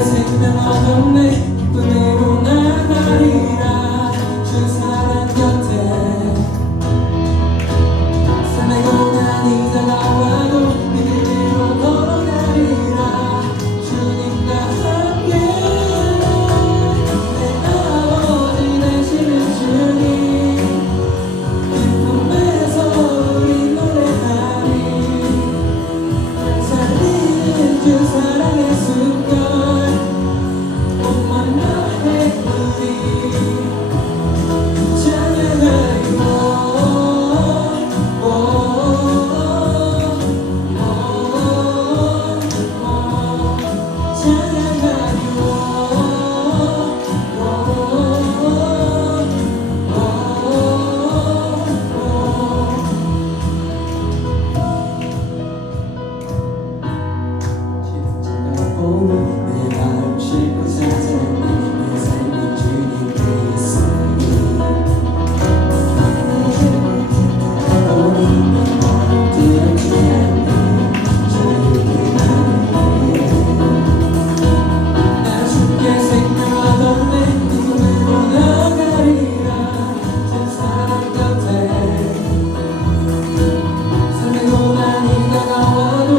생명 얻었네 기쁨으로 나가리라 주 사랑 곁에 삶의 고난이 다가와도 믿음으로 걸어가리라 주님과 함께 내 아버지 되시는 주님 기쁨에서 우리 노래하리 날 살리는 주 사랑의 숨결 내 마음 싣고 찾아내 내 삶의 주님께 있으니 내 죄를 택하오니 내 마음 두렵지 않네 자유케 하네 나 주께 생명 얻었네 기쁨으로 나가리라 주 사랑 곁에 삶의 고난이 다가와도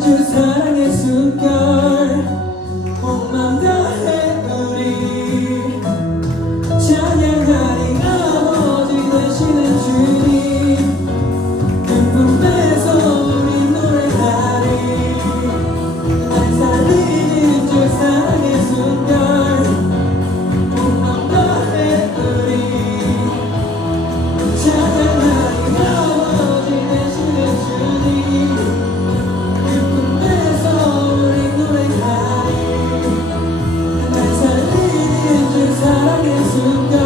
주 사랑의 숨결 온맘 다해 우리 찬양하리라 주님 그 품에서 우리 노래하리 날 살리는 주 사랑의 숨결 온맘 다해 우리 찬양하리 아버지 되시는 주님 그 품에서 우리 노래하리 날 살리는 주 사랑의 숨결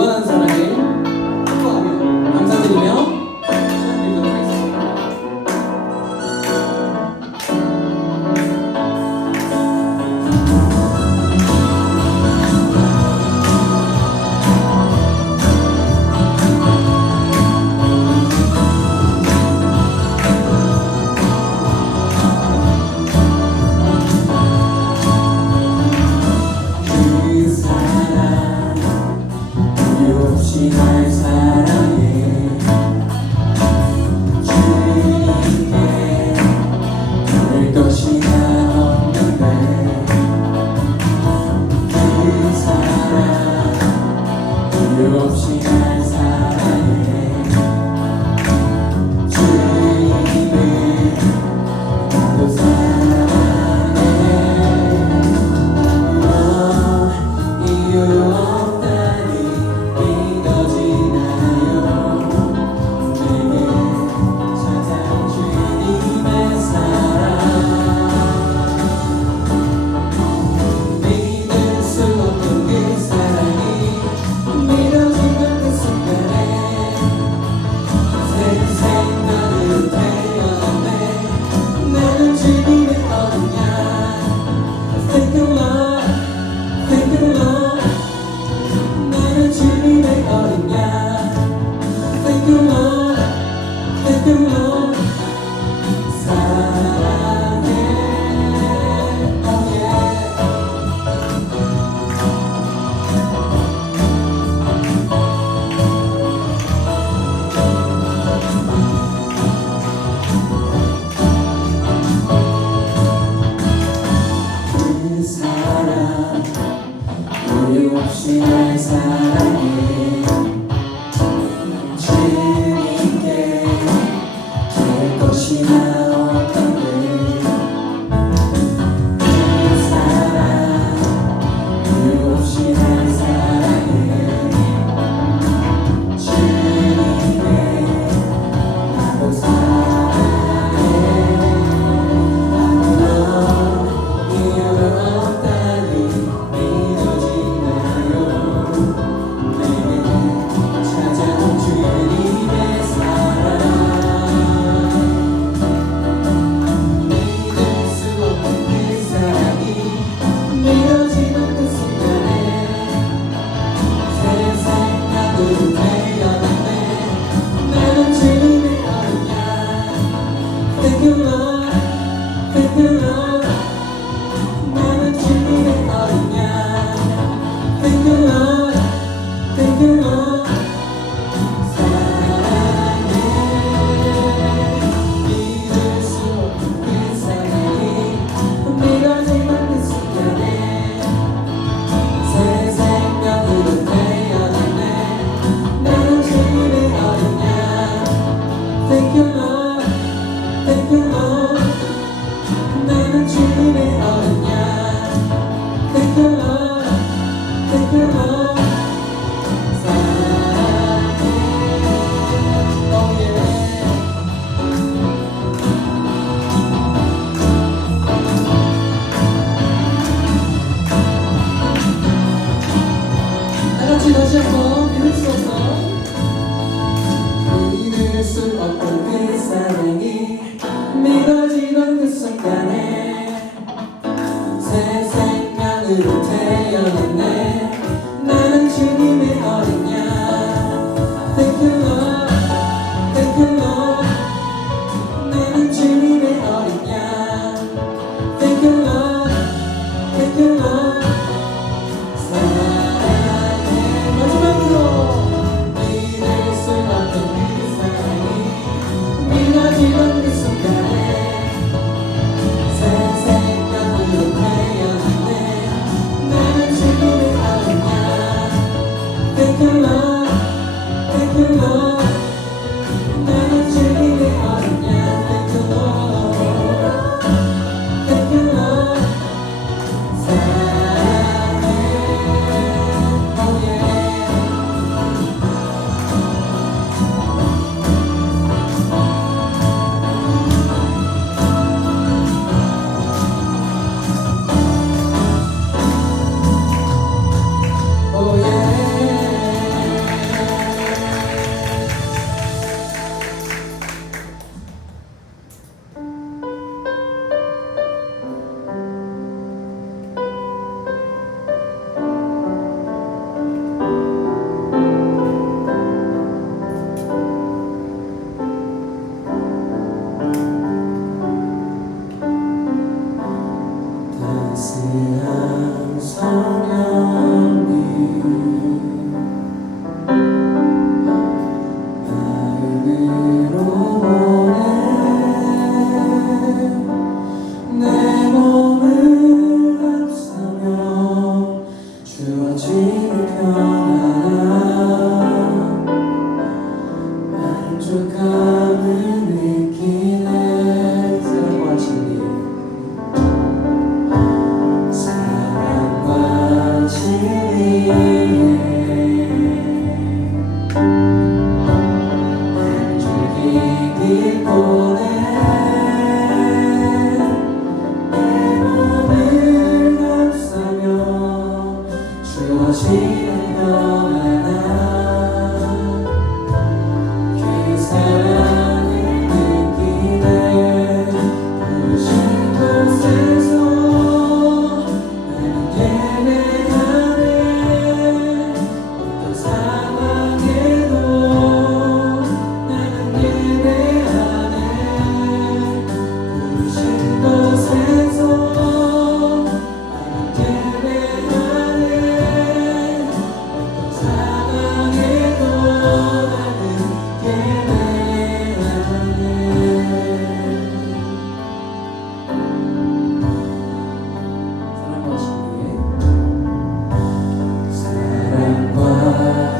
원한 사랑에 없이 날 사랑해 주님께 그럴 것이 다 없는데 그 사랑 이유 없이 날 사랑해 주님을 나도 사랑해 이유 없다니 믿어지나요 내게 찾아온 주님의 사랑 믿을 수 없는 그 사랑이 믿어진 것 같았어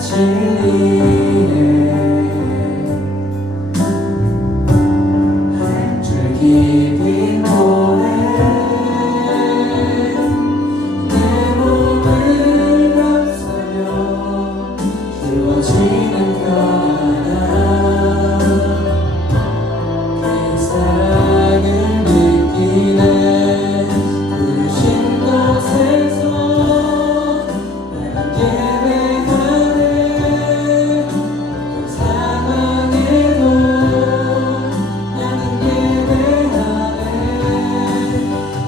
진리에 한 줄 깊이 보내 내 몸을 감싸며 주어지는 평안함 그 사랑을 느끼네 부르신 곳에서 나는 예배하네 어떤 상황에도 나는 예배하네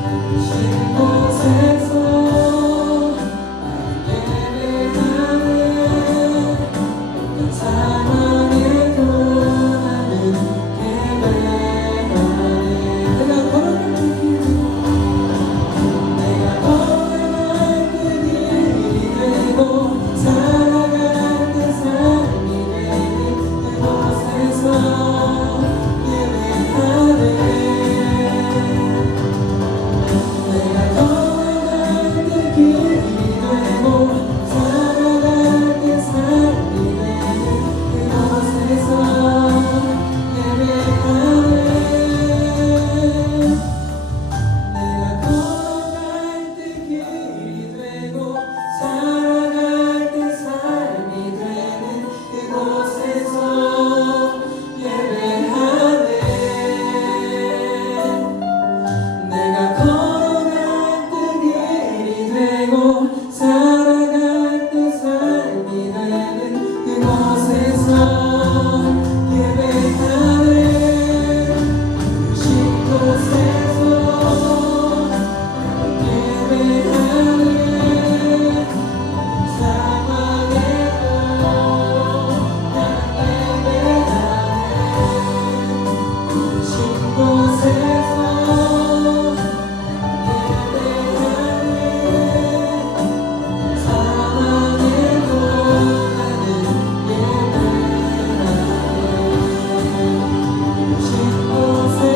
부르신 곳에서 나는 예배하네 어떤 상황에도 나는 예배하네 내가 걸어갈 때 내가 걸어갈 때 길이 되고 살아갈 때 삶이 되는 그곳에서 예배하네 내가 걸어갈 때 길이 되고 살아갈 때 삶이 되는 그곳에서 예배하네 내가 걸어갈 때 길이 되고 살아갈 때 삶이 되는 그곳에서 예배하네 내가 걸어갈 때 길이 되고 살아갈 때 삶이 되는 그곳에서 예배하네 부르신 곳에서 예배하네 상황에도 난 예배하네 부르신 곳에서 예배하네 상황에도 나는 예배하네 부르신 곳에서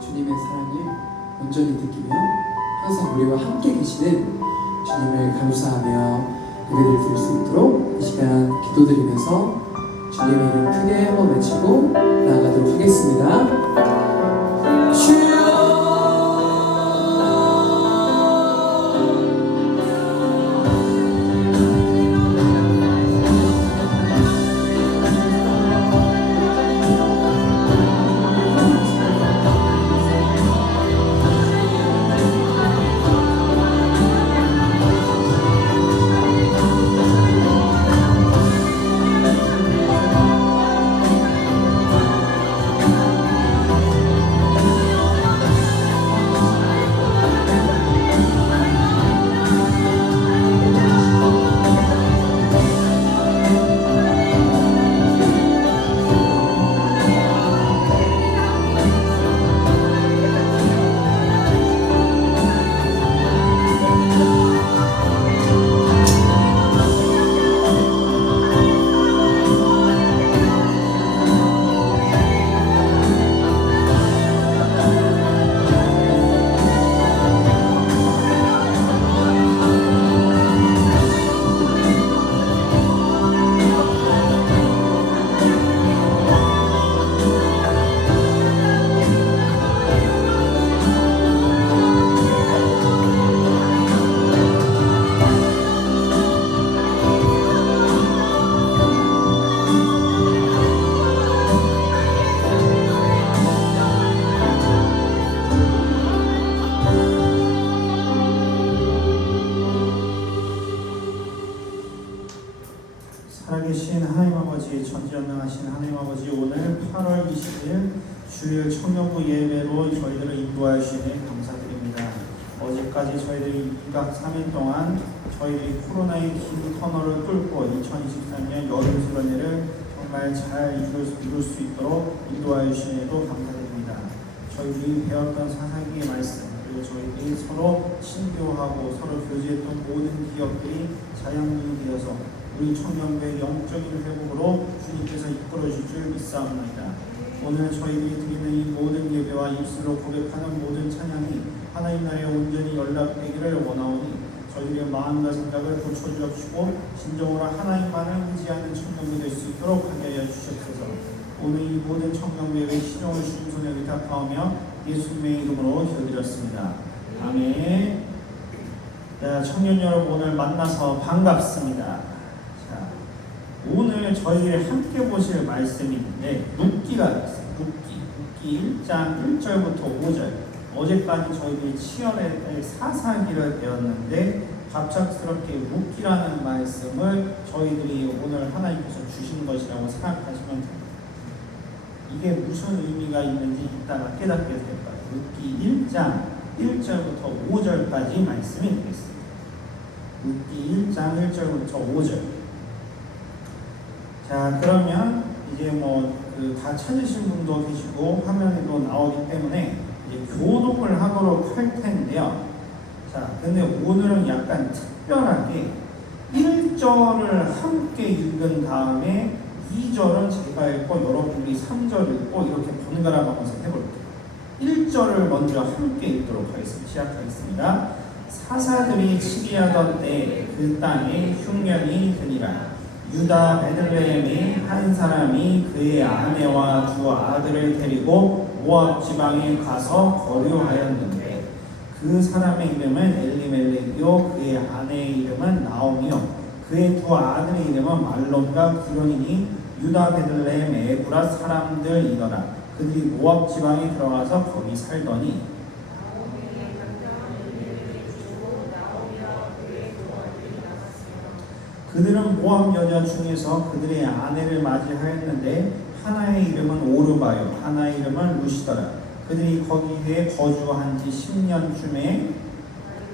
주님의 사랑을 온전히 느끼며 항상 우리와 함께 계시는 주님을 감사하며 예배를 드릴 수 있도록 이 시간 기도드리면서 주님의 이름 크게 한번 외치고 나아가도록 하겠습니다. 주여 살아계신 하나님 아버지, 전지전능하신 하나님 아버지, 오늘 8월 20일 주일 청년부 예배로 저희들을 인도하시니 감사드립니다. 어제 이제까지 저희들이 2박 3일 동안 저희들이 코로나의 긴 터널을 뚫고 2023년 여름 수련회를 정말 잘 이룰 수 있도록 인도하여 주시에도 감사드립니다. 저희들이 배웠던 사사기의 말씀, 그리고 저희들이 서로 친교하고 서로 교제했던 모든 기억들이 자양분이 되어서 우리 청년부의 영적인 회복으로 주님께서 이끌어 주실 줄 믿사옵나이다. 오늘 저희들이 드리는 이 모든 예배와 입술로 고백하는 모든 찬양이 하나님 나라에 온전히 연락되기를 원하오니 저희들의 마음과 생각을 고쳐주옵시고 진정으로 하나님만을 의지하는 청년부 될 수 있도록 하게 하여 주시옵소서. 오늘 이 모든 청년부의 신용을 주신 손에 의탁하오며 예수님의 이름으로 기도드렸습니다. 아멘. 자, 청년 여러분 오늘 만나서 반갑습니다. 자, 오늘 저희들이 함께 보실 말씀이 있는데 룻기가 있어요. 룻기 1장 1절부터 5절. 어제까지 저희들이 치열의 사사기를 배웠는데 갑작스럽게 룻기라는 말씀을 저희들이 오늘 하나님께서 주신 것이라고 생각하시면 됩니다. 이게 무슨 의미가 있는지 이따가 깨닫게 될 거예요. 룻기 1장 1절부터 5절까지 말씀이 되겠습니다. 룻기 1장 1절부터 5절. 자, 그러면 이제 다 찾으신 분도 계시고 화면에도 나오기 때문에 이제 교독을 하도록 할 텐데요. 자, 근데 오늘은 약간 특별하게 1절을 함께 읽은 다음에 2절은 제가 읽고 여러분들이 3절 읽고 이렇게 번갈아 가면서 해볼게요. 1절을 먼저 함께 읽도록 하겠습니다. 시작하겠습니다. 사사들이 치리하던 때 그 땅에 흉년이 드니라. 유다 베들레헴의 한 사람이 그의 아내와 두 아들을 데리고 모압 지방에 가서 거류하였는데 그 사람의 이름은 엘리멜렉이요 그의 아내의 이름은 나오미요 그의 두 아들의 이름은 말론과 기론이니 유다 베들레헴 에브라 사람들이더라. 그들이 모압 지방에 들어가서 거기 살더니 그들은 모압 여자 중에서 그들의 아내를 맞이하였는데 하나의 이름은 오르바요 하나의 이름은 루시더라. 그들이 거기에 거주한 지 10년쯤에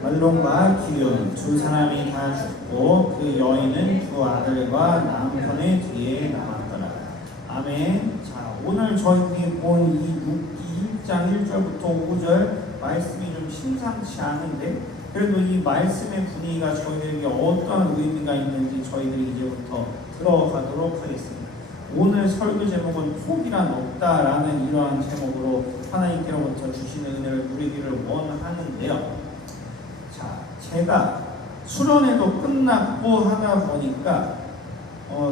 말론과 기리온 두 사람이 다 죽고 그 여인은 두 아들과 남편의 뒤에 남았더라. 아멘. 자, 오늘 저희들이 본 이 룻기 1장 1절부터 5절 말씀이 좀 심상치 않은데 그래도 이 말씀의 분위기가 저희들에게 어떠한 의미가 있는지 저희들이 이제부터 들어가도록 하겠습니다. 오늘 설교 제목은 포기란 없다라는 이러한 제목으로 하나님께로부터 주시는 은혜를 누리기를 원하는데요. 자, 제가 수련회도 끝났고 하다 보니까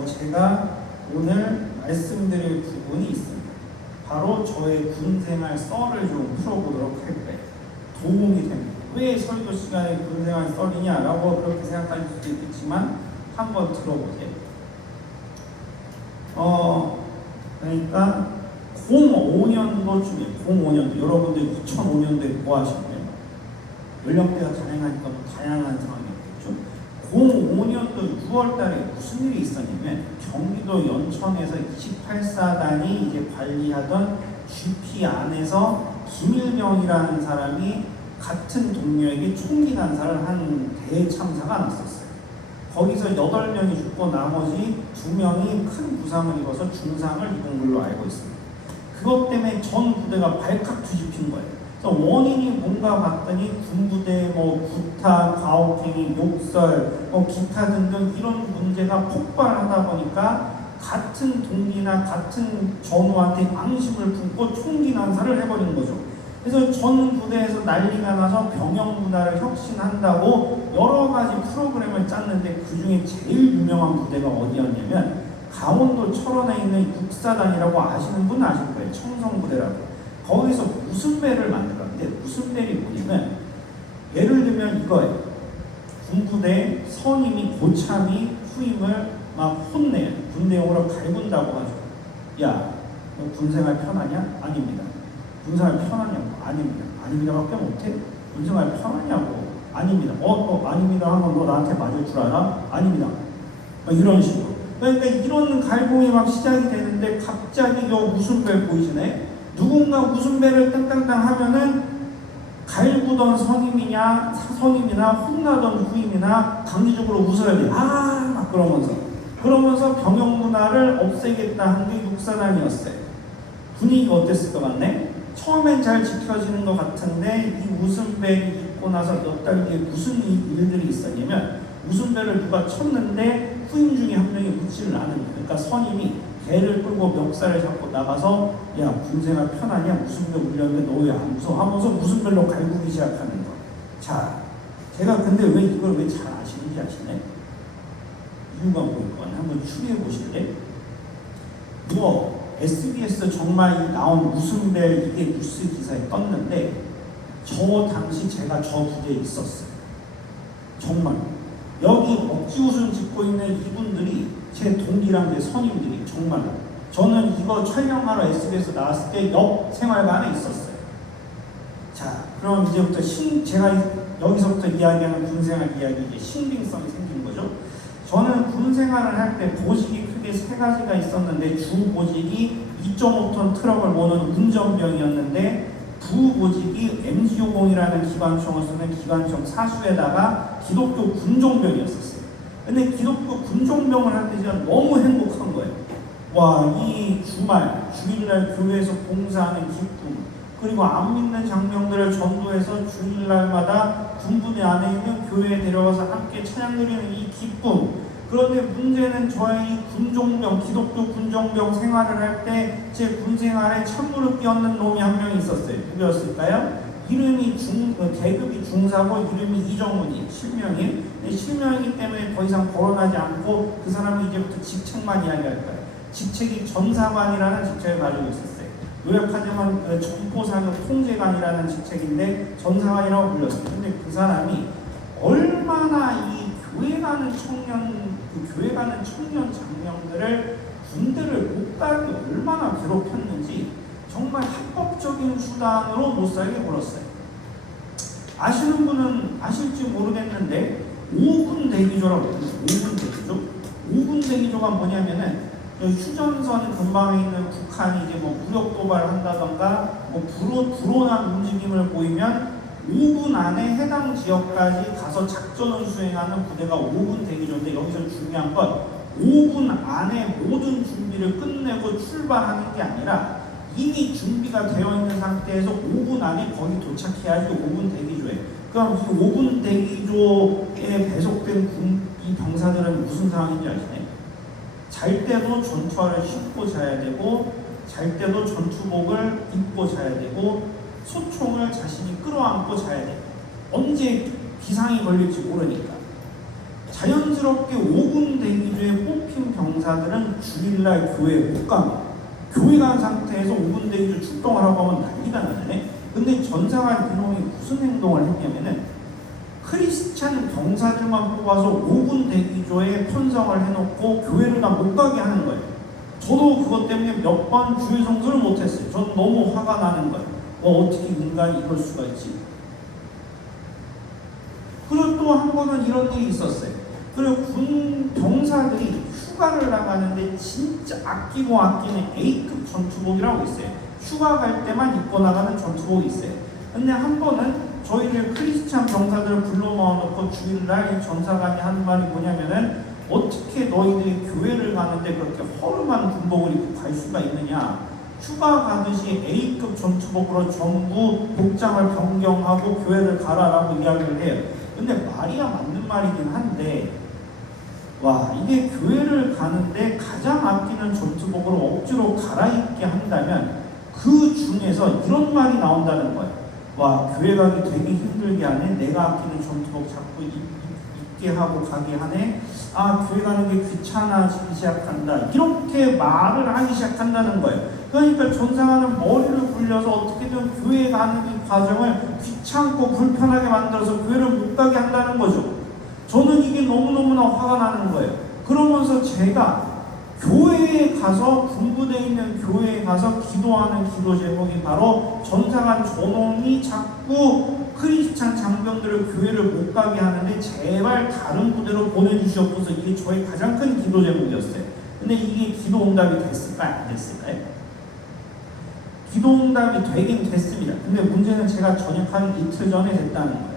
제가 오늘 말씀드릴 부분이 있습니다. 바로 저의 군생활 썰을 좀 풀어보도록 할 때 도움이 됩니다. 왜 설교 시간에 군생활 썰이냐라고 그렇게 생각하실 수도 있겠지만 한번 들어보세요. 그러니까 05년도 여러분들 2005년도에 뭐 하셨나요? 연령대가 다양하니까 다양한 상황이었겠죠. 05년도 6월달에 무슨 일이 있었냐면 경기도 연천에서 28사단이 이제 관리하던 GP 안에서 김일병이라는 사람이 같은 동료에게 총기 난사를 한 대참사가 났었어요. 거기서 8명이 죽고 나머지 2명이 큰 부상을 입어서 중상을 입은 걸로 알고 있습니다. 그것 때문에 전 부대가 발칵 뒤집힌 거예요. 그래서 원인이 뭔가 봤더니 군부대 구타, 가혹행위, 욕설, 기타 등등 이런 문제가 폭발하다 보니까 같은 동기나 같은 전우한테 앙심을 품고 총기 난사를 해버린 거죠. 그래서 전 부대에서 난리가 나서 병영 문화를 혁신한다고 여러 가지 프로그램을 짰는데 그 중에 제일 유명한 부대가 어디였냐면 강원도 철원에 있는 육사단이라고 아시는 분 아실 거예요. 청성부대라고. 거기서 무슨 배를 만들었는데 무슨 배이 뭐냐면 예를 들면 이거예요. 군부대 선임이 고참이 후임을 막 혼내요. 군대용으로 갈군다고 하죠. 야, 너 군생활 편하냐? 아닙니다. 군생활 편하냐고? 아닙니다. 아닙니다밖에 못해? 군생활 편하냐고? 아닙니다. 아닙니다 하면 너 나한테 맞을 줄 알아? 아닙니다. 이런 식으로. 그러니까 이런 갈공이 막 시작이 되는데 갑자기 무슨 배 보이시네? 누군가 무슨 배를 땅땅땅 하면은 갈구던 선임이나 혼나던 후임이나 강제적으로 웃어야 돼. 막 그러면서 병영 문화를 없애겠다 한 게 육사단이었어요. 분위기가 어땠을 것 같네? 처음엔 잘 지켜지는 것 같은데 이 웃음배를 입고 나서 몇 달 뒤에 무슨 일들이 있었냐면 웃음배를 누가 쳤는데 후임 중에 한 명이 웃지를 않은 거예요. 그러니까 선임이 개를 끌고 멱살을 잡고 나가서 야 군생활 편하냐 웃음배 울렸는데 너 왜 안 웃어? 하면서 웃음배로 갈구기 시작하는 거. 자, 제가 근데 왜 이걸 왜 잘 아시는지 아시네? 이유가 뭐일 거냐? 한번 추리해 보실래? SBS 정말 나온 웃음배 이게 뉴스 기사에 떴는데 저 당시 제가 저 부대에 있었어요. 정말 여기 억지 웃음 짓고 있는 이분들이 제 동기랑 제 선임들이 정말로 저는 이거 촬영하러 SBS 나왔을 때 옆 생활관에 있었어요. 자, 그럼 이제부터 제가 여기서부터 이야기하는 군생활 이야기 이제 신빙성이 생기는 거죠. 저는 군생활을 할 때 보직이 크게 세 가지가 있었는데 주 보직이 2.5톤 트럭을 모는 운전병이었는데 부보직이 MG50이라는 기관총을 쓰는 기관총 사수에다가 기독교 군종병이었었어요. 근데 기독교 군종병을 할 때 제가 너무 행복한 거예요. 와, 이 주일날 교회에서 봉사하는 기쁨, 그리고 안 믿는 장병들을 전도해서 주일날마다 군부대 안에 있는 교회에 데려와서 함께 찬양 드리는 이 기쁨. 그런데 문제는 저의 기독교 군종병 생활을 할 때 제 군생활에 찬무를 끼얹는 놈이 한 명 있었어요. 누구였을까요? 이름이 계급이 중사고 이름이 이정훈이 실명이. 실명이기 때문에 더 이상 거론하지 않고 그 사람이 이제부터 직책만 이야기할 거예요. 직책이 전사관이라는 직책을 가지고 있었어요. 요약하자면 정보사격 통제관이라는 직책인데 전사관이라고 불렸어요. 근데 그 사람이 얼마나 이 교회 가는 청년 장병들을 군대를 못 가게 얼마나 괴롭혔는지 정말 합법적인 수단으로 못 살게 굴었어요. 아시는 분은 아실지 모르겠는데 5분 대기조라고 있어요. 5분 대기조? 5분 대기조가 뭐냐면은 휴전선 근방에 있는 북한이 이제 뭐 무력 도발한다던가 불온한 움직임을 보이면 5분 안에 해당 지역까지 가서 작전을 수행하는 부대가 5분 대기조인데 여기서 중요한 건 5분 안에 모든 준비를 끝내고 출발하는 게 아니라 이미 준비가 되어 있는 상태에서 5분 안에 거기 도착해야지 5분 대기조에. 그럼 이 5분 대기조에 배속된 이 병사들은 무슨 상황인지 아시나요? 잘 때도 전투화를 신고 자야 되고 잘 때도 전투복을 입고 자야 되고 소총을 자신이 끌어안고 자야 돼요. 언제 비상이 걸릴지 모르니까. 자연스럽게 5분 대기조에 뽑힌 병사들은 주일날 교회에 못 갑니다. 교회 간 상태에서 5분 대기조 출동을 하고 하면 난리가 나네. 근데 전사관 이놈이 무슨 행동을 했냐면은 크리스찬 병사들만 뽑아서 5분 대기조에 편성을 해놓고 교회를 다 못 가게 하는 거예요. 저도 그것 때문에 몇 번 주일 성수를 못했어요. 저는 너무 화가 나는 거예요. 어떻게 인간이 이럴 수가 있지? 그리고 또 한 번은 이런 일이 있었어요. 그리고 군 병사들이 휴가를 나가는데 진짜 아끼고 아끼는 A급 전투복이라고 있어요. 휴가 갈 때만 입고 나가는 전투복이 있어요. 근데 한 번은 저희를 크리스찬 병사들을 불러 모아놓고 주일날 전사관이 하는 말이 뭐냐면은 어떻게 너희들이 교회를 가는데 그렇게 허름한 군복을 입고 갈 수가 있느냐. 휴가 가듯이 A급 전투복으로 전부 복장을 변경하고 교회를 가라라고 이야기를 해요. 근데 말이야 맞는 말이긴 한데 와 이게 교회를 가는데 가장 아끼는 전투복으로 억지로 갈아입게 한다면 그 중에서 이런 말이 나온다는 거예요. 와 교회 가기 되게 힘들게 하네. 내가 아끼는 전투복 자꾸 입게 하고 가게 하네. 아 교회 가는 게 귀찮아지기 시작한다. 이렇게 말을 하기 시작한다는 거예요. 그러니까 전사관은 머리를 굴려서 어떻게든 교회에 가는 이 과정을 귀찮고 불편하게 만들어서 교회를 못 가게 한다는 거죠. 저는 이게 너무너무나 화가 나는 거예요. 그러면서 제가 교회에 가서 군부대에 있는 교회에 가서 기도하는 기도 제목이 바로 전사관 저놈이 자꾸 크리스찬 장병들을 교회를 못 가게 하는데 제발 다른 부대로 보내주시옵소서. 이게 저의 가장 큰 기도 제목이었어요. 근데 이게 기도 응답이 됐을까요? 안 됐을까요? 기도응답이 되긴 됐습니다. 근데 문제는 제가 전역하기 이틀 전에 됐다는 거예요.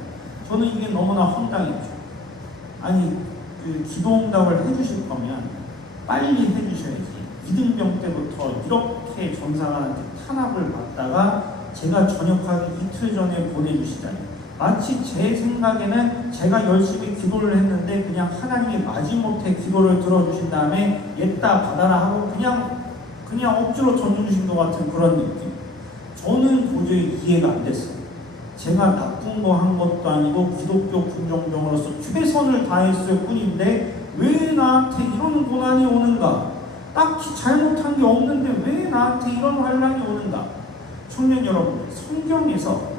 저는 이게 너무나 황당했죠. 아니 그 기도응답을 해주실 거면 빨리 해주셔야지. 이등병 때부터 이렇게 전사관한테 탄압을 받다가 제가 전역하기 이틀 전에 보내주시다니, 마치 제 생각에는 제가 열심히 기도를 했는데 그냥 하나님이 마지못해 기도를 들어주신 다음에 옛다 받아라 하고 그냥 억지로 던져주신 것 같은 그런 느낌. 저는 도저히 이해가 안 됐어요. 제가 나쁜 거 한 것도 아니고 기독교 궁정정으로서 최선을 다했을 뿐인데 왜 나한테 이런 고난이 오는가? 딱히 잘못한 게 없는데 왜 나한테 이런 환난이 오는가? 청년 여러분, 성경에서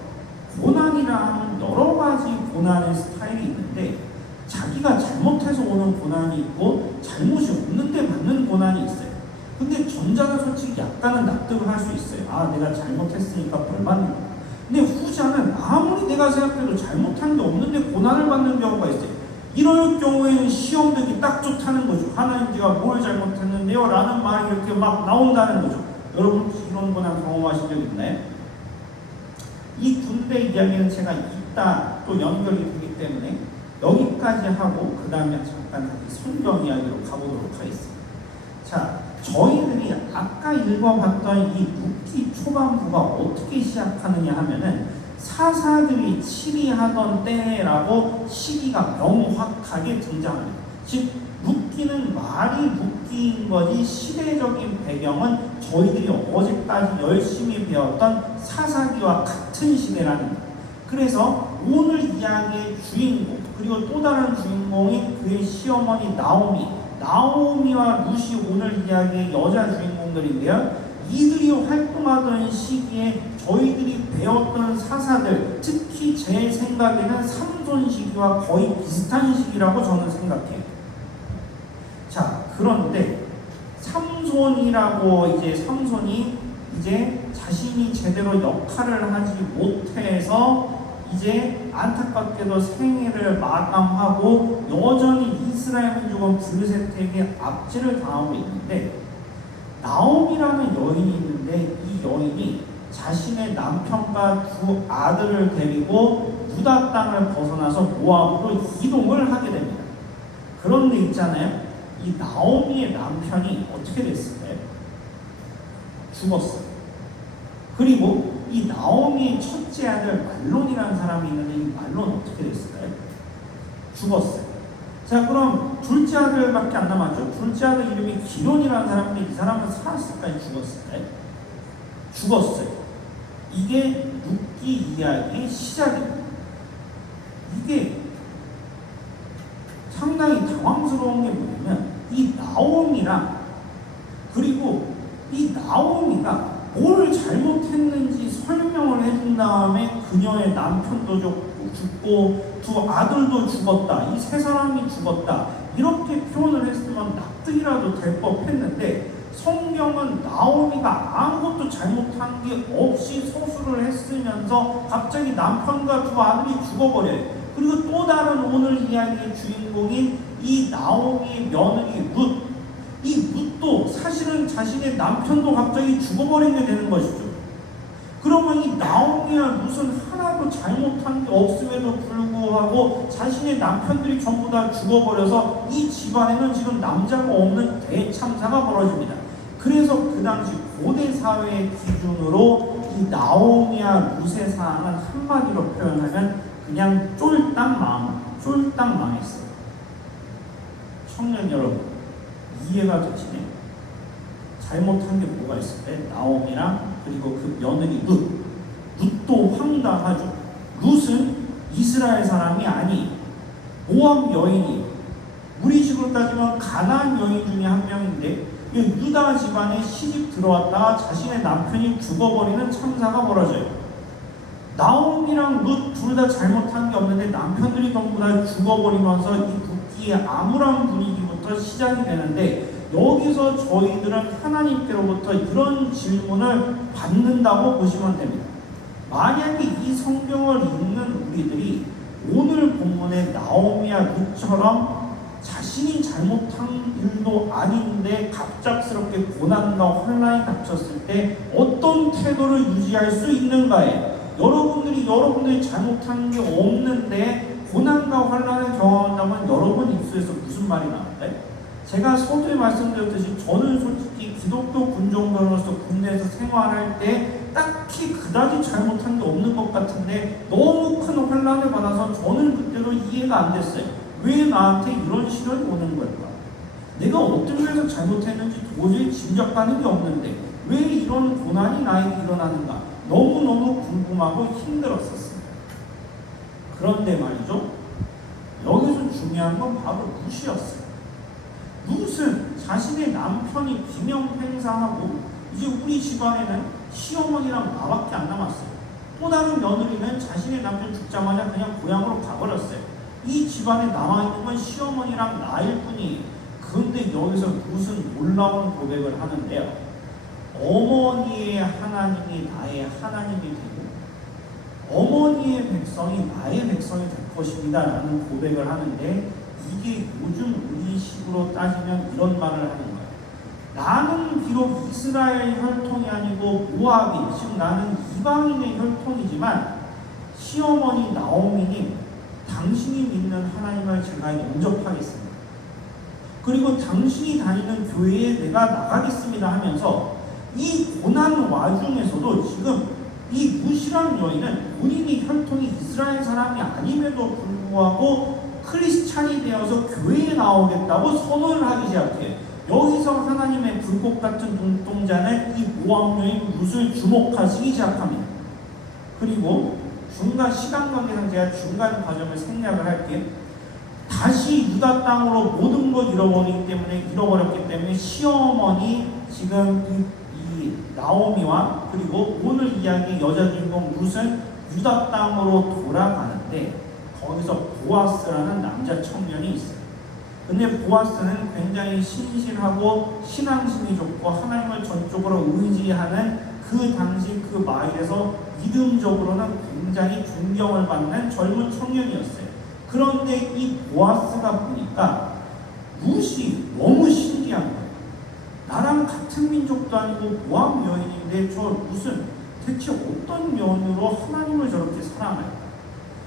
고난이란 여러 가지 고난의 스타일이 있는데 자기가 잘못해서 오는 고난이 있고 잘못이 없는데 맞는 고난이 있어요. 근데 전자는 솔직히 약간은 납득을 할 수 있어요. 아, 내가 잘못했으니까 벌 받는 거야. 근데 후자는 아무리 내가 생각해도 잘못한 게 없는데 고난을 받는 경우가 있어요. 이럴 경우에는 시험 되기 딱 좋다는 거죠. 하나님 제가 뭘 잘못했는데요? 라는 말이 이렇게 막 나온다는 거죠. 여러분 이런 고난 경험하신 적 있나요? 이 군대 이야기는 제가 이따 또 연결이 되기 때문에 여기까지 하고 그 다음에 잠깐 다시 성경 이야기로 가보도록 하겠습니다. 자, 저희들이 아까 읽어봤던 이 룻기 초반부가 어떻게 시작하느냐 하면은 사사들이 치리하던 때라고 시기가 명확하게 등장합니다. 즉 룻기는 말이 룻기인 거지 시대적인 배경은 저희들이 어제까지 열심히 배웠던 사사기와 같은 시대라는 거예요. 그래서 오늘 이야기의 주인공 그리고 또 다른 주인공인 그의 시어머니 나오미와 룻이 오늘 이야기의 여자 주인공들인데요. 이들이 활동하던 시기에 저희들이 배웠던 사사들, 특히 제 생각에는 삼손 시기와 거의 비슷한 시기라고 저는 생각해요. 자, 그런데 삼손이 이제 자신이 제대로 역할을 하지 못해서 이제 안타깝게도 생애를 마감하고 여전히 이스라엘 민족은 블레셋에게 압제를 당하고 있는데, 나옴이라는 여인이 있는데 이 여인이 자신의 남편과 두 아들을 데리고 유다 땅을 벗어나서 모압으로 이동을 하게 됩니다. 그런데 있잖아요, 이 나오미의 남편이 어떻게 됐을까요? 죽었어요. 그리고 이 나오미의 첫째 아들 말론이라는 사람이 있는데 이 말론 어떻게 됐을까요? 죽었어요. 자, 그럼 둘째 아들밖에 안 남았죠. 둘째 아들 이름이 기론이라는 사람인데 이 사람은 살았을까요? 죽었을까요? 죽었어요. 이게 룻기 이야기의 시작입니다. 이게 상당히 당황스러운 게 뭐냐면 이 나오미랑 그리고 이 나오미가 뭘 잘못했는지 설명을 해준 다음에 그녀의 남편도 죽고 두 아들도 죽었다, 이 세 사람이 죽었다 이렇게 표현을 했으면 납득이라도 될 법했는데 성경은 나오미가 아무것도 잘못한 게 없이 서술을 했으면서 갑자기 남편과 두 아들이 죽어버려요. 그리고 또 다른 오늘 이야기의 주인공인 이 나오미의 며느리 룻, 이 룻도 사실은 자신의 남편도 갑자기 죽어버리게 되는 것이죠. 그러면 이 나오미와 룻은 하나도 잘못한 게 없음에도 불구하고 자신의 남편들이 전부 다 죽어버려서 이 집안에는 지금 남자가 없는 대참사가 벌어집니다. 그래서 그 당시 고대 사회의 기준으로 이 나오미와 룻의 상황은 한마디로 표현하면 그냥 쫄딱 망했어요. 청년 여러분, 이해가 되시네요. 잘못한 게 뭐가 있을까요? 나오미랑 그리고 그 며느리 룻도 황당하죠. 룻은 이스라엘 사람이 아니 모압 여인이, 우리 식으로 따지면 가나안 여인 중에 한 명인데 유다 집안에 시집 들어왔다가 자신의 남편이 죽어버리는 참사가 벌어져요. 나오미랑 룻 둘 다 잘못한 게 없는데 남편들이 전부 다 죽어버리면서 이 룻기의 암울한 분위기부터 시작이 되는데, 여기서 저희들은 하나님께로부터 이런 질문을 받는다고 보시면 됩니다. 만약에 이 성경을 읽는 우리들이 오늘 본문의 나오미와 룻처럼 자신이 잘못한 일도 아닌데 갑작스럽게 고난과 혼란이 닥쳤을 때 어떤 태도를 유지할 수 있는가에, 여러분들이 잘못한 게 없는데 고난과 혼란을 경험한다면 여러분 입술에서 무슨 말이 나올까요? 제가 서두에 말씀드렸듯이 저는 솔직히 기독교 군종병으로서 군대에서 생활할 때 딱히 그다지 잘못한 게 없는 것 같은데 너무 큰 혼란을 받아서 저는 그때도 이해가 안 됐어요. 왜 나한테 이런 시련이 오는 걸까? 내가 어떤 면에서 잘못했는지 도저히 짐작가는 게 없는데 왜 이런 고난이 나에게 일어나는가? 너무너무 궁금하고 힘들었었습니다. 그런데 말이죠, 여기서 중요한 건 바로 룻이었어요. 룻은 자신의 남편이 비명 행사하고 이제 우리 집안에는 시어머니랑 나밖에 안 남았어요. 또 다른 며느리는 자신의 남편 죽자마자 그냥 고향으로 가버렸어요. 이 집안에 남아있는 건 시어머니랑 나일 뿐이에요. 그런데 여기서 룻은 놀라운 고백을 하는데요. 어머니의 하나님이 나의 하나님이 되고 어머니의 백성이 나의 백성이 될 것입니다 라는 고백을 하는데, 이게 요즘 우리식으로 따지면 이런 말을 하는 거예요. 나는 비록 이스라엘 혈통이 아니고 모압인, 즉 나는 이방인의 혈통이지만 시어머니 나오미님, 당신이 믿는 하나님을 제가 영접하겠습니다. 그리고 당신이 다니는 교회에 내가 나가겠습니다 하면서 이 고난 와중에서도 지금 이 룻이라는 여인은 본인이 혈통이 이스라엘 사람이 아님에도 불구하고 크리스찬이 되어서 교회에 나오겠다고 선언을 하기 시작해요. 여기서 하나님의 불꽃 같은 눈동자는 이 모압 여인 룻을 주목하시기 시작합니다. 그리고 시간 관계상 제가 중간 과정을 생략을 할게요. 다시 유다 땅으로 모든 걸 잃어버렸기 때문에 시어머니 지금 이 나오미와 그리고 오늘 이야기 여자 주인공 룻은 유다 땅으로 돌아가는데 거기서 보아스라는 남자 청년이 있어요. 근데 보아스는 굉장히 신실하고 신앙심이 좋고 하나님을 전적으로 의지하는 그 당시 그 마을에서 믿음적으로는 굉장히 존경을 받는 젊은 청년이었어요. 그런데 이 보아스가 보니까 룻이 너무 신기한 거예요. 나랑 같은 민족도 아니고 모압 여인인데 저 룻은 대체 어떤 면으로 하나님을 저렇게 사랑할까?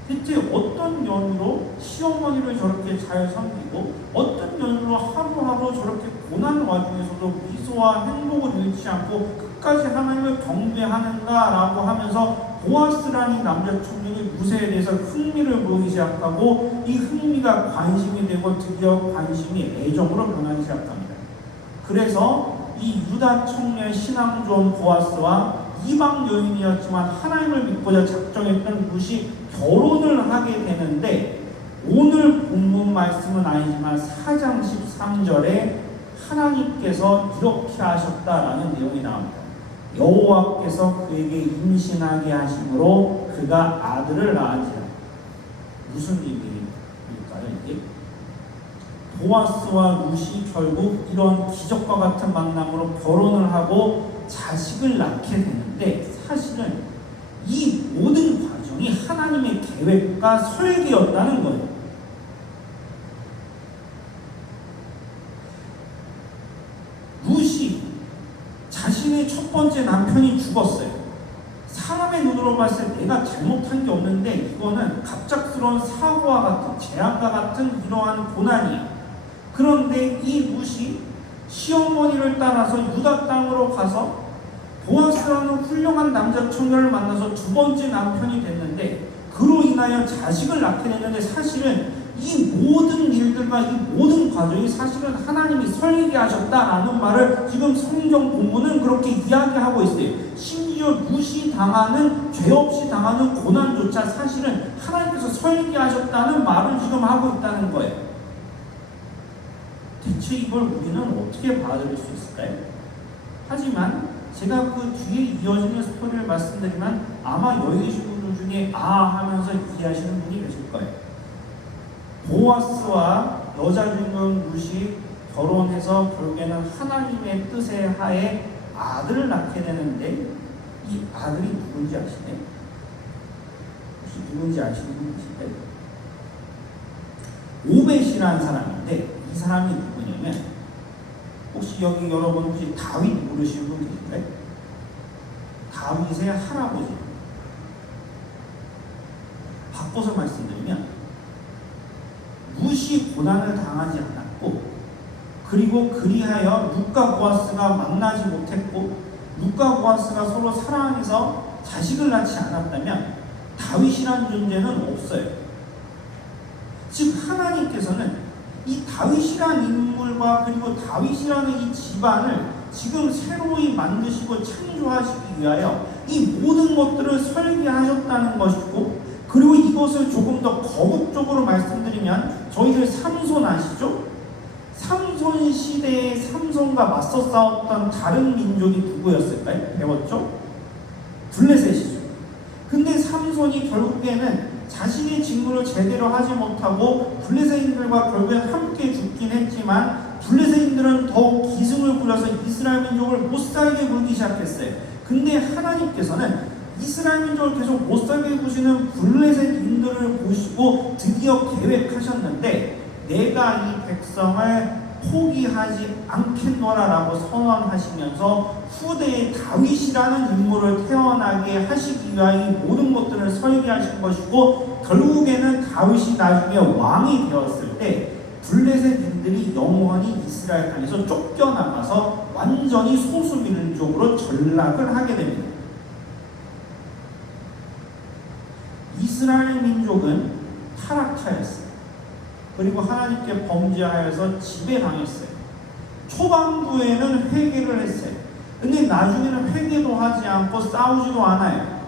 대체 어떤 면으로 시어머니를 저렇게 잘 섬기고 어떤 면으로 하루하루 저렇게 고난 와중에서도 미소와 행복을 잃지 않고 끝까지 하나님을 경배하는가라고 하면서 보아스라는 남자 청년이 룻에 대해서 흥미를 보이기 시작하고 이 흥미가 관심이 되고 드디어 관심이 애정으로 변하기 시작합니다. 그래서 이 유다 청년 신앙 좋은 보아스와 이방 여인이었지만 하나님을 믿고자 작정했던 룻이 결혼을 하게 되는데, 오늘 본문 말씀은 아니지만 4장 13절에 하나님께서 이렇게 하셨다라는 내용이 나옵니다. 여호와께서 그에게 임신하게 하심으로 그가 아들을 낳았지라. 무슨 얘기일까요 이게? 보아스와 룻이 결국 이런 기적과 같은 만남으로 결혼을 하고 자식을 낳게 되는데, 사실은 이 모든 과정이 하나님의 계획과 설계였다는 거예요. 룻이 자신의 첫 번째 남편이 죽었어요. 사람의 눈으로 봤을 때 내가 잘못한 게 없는데 이거는 갑작스러운 사고와 같은 재앙과 같은 이러한 고난이에요. 그런데 이 룻이 시어머니를 따라서 유다 땅으로 가서 보아스라는 훌륭한 남자 청년을 만나서 두 번째 남편이 됐는데, 그로 인하여 자식을 낳게 됐는데, 사실은 이 모든 일들과 이 모든 과정이 사실은 하나님이 설계하셨다라는 말을 지금 성경 본문은 그렇게 이야기하고 있어요. 심지어 룻이 당하는, 죄 없이 당하는 고난조차 사실은 하나님께서 설계하셨다는 말을 지금 하고 있다는 거예요. 대체 이걸 우리는 어떻게 받아들일 수 있을까요? 하지만 제가 그 뒤에 이어지는 스토리를 말씀드리면 아마 여기 계신 분들 중에 하면서 이해하시는 분이 계실 거예요. 보아스와 여자 주인공 룻이 결혼해서 결국에는 하나님의 뜻에 하에 아들을 낳게 되는데, 이 아들이 누군지 아시나요? 혹시 누군지 아시는 분 계실까요? 오벳이라는 사람인데 이 사람이 누구냐면 혹시 여기 여러분 혹시 다윗 모르시는 분 계신가요? 다윗의 할아버지. 바꿔서 말씀드리면 무시 고난을 당하지 않았고 그리고 그리하여 룻과 보아스가 만나지 못했고 룻과 보아스가 서로 사랑해서 자식을 낳지 않았다면 다윗이라는 존재는 없어요. 즉 하나님께서는 이 다윗이라는 인물과 그리고 다윗이라는 이 집안을 지금 새로이 만드시고 창조하시기 위하여 이 모든 것들을 설계하셨다는 것이고 그리고 이것을 조금 더 거국적으로 말씀드리면 저희들 삼손 아시죠? 삼손 시대의 삼손과 맞서 싸웠던 다른 민족이 누구였을까요? 배웠죠? 블레셋이죠. 근데 삼손이 결국에는 자신의 직무를 제대로 하지 못하고 블레셋인들과 결국엔 함께 죽긴 했지만 블레셋인들은 더욱 기승을 부려서 이스라엘 민족을 못살게 굴기 시작했어요. 근데 하나님께서는 이스라엘 민족을 계속 못살게 구시는 블레셋인들을 보시고 드디어 계획하셨는데 내가 이 백성을 포기하지 않겠노라라고 선언하시면서 후대에 다윗이라는 인물을 태어나게 하시기 위하여 이 모든 것들을 설계하신 것이고 결국에는 다윗이 나중에 왕이 되었을 때 블레셋인들이 영원히 이스라엘 땅에서 쫓겨나가서 완전히 소수민족으로 전락을 하게 됩니다. 이스라엘 민족은 타락하였어요. 그리고 하나님께 범죄하여서 지배당했어요. 초반부에는 회개를 했어요. 근데 나중에는 회개도 하지 않고 싸우지도 않아요.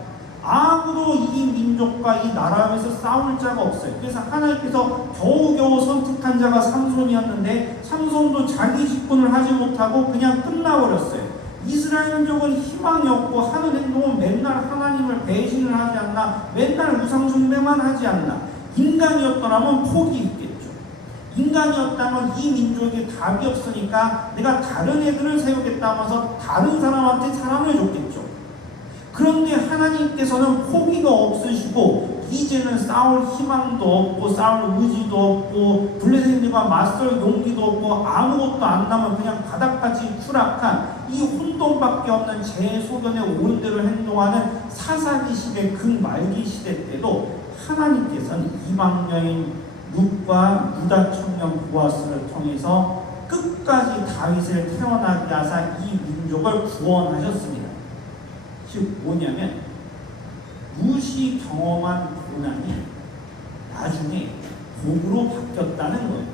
아무도 이 민족과 이 나라에서 싸울 자가 없어요. 그래서 하나님께서 겨우겨우 선택한 자가 삼손이었는데 삼손도 자기 직분을 하지 못하고 그냥 끝나버렸어요. 이스라엘 민족은 희망이 없고 하는 행동은 맨날 하나님을 배신을 하지 않나, 맨날 우상숭배만 하지 않나. 인간이었더라면 폭이 있겠죠. 인간이었다면 이 민족에 답이 없으니까 내가 다른 애들을 세우겠다면서 다른 사람한테 사랑을 줬겠죠. 그런데 하나님께서는 포기가 없으시고 이제는 싸울 희망도 없고 싸울 의지도 없고 블레셋인들과 맞설 용기도 없고 아무것도 안 남은 그냥 바닥같이 추락한 이 혼돈밖에 없는 제 소견에 옳은 대로 행동하는 사사기 시대 극말기 시대 때도 하나님께서는 이방 여인 룻과 유다 청년 보아스를 통해서 끝까지 다윗을 태어나게 하사 이 민족을 구원하셨습니다. 즉 뭐냐면 룻이 경험한 고난이 나중에 복으로 바뀌었다는 거예요.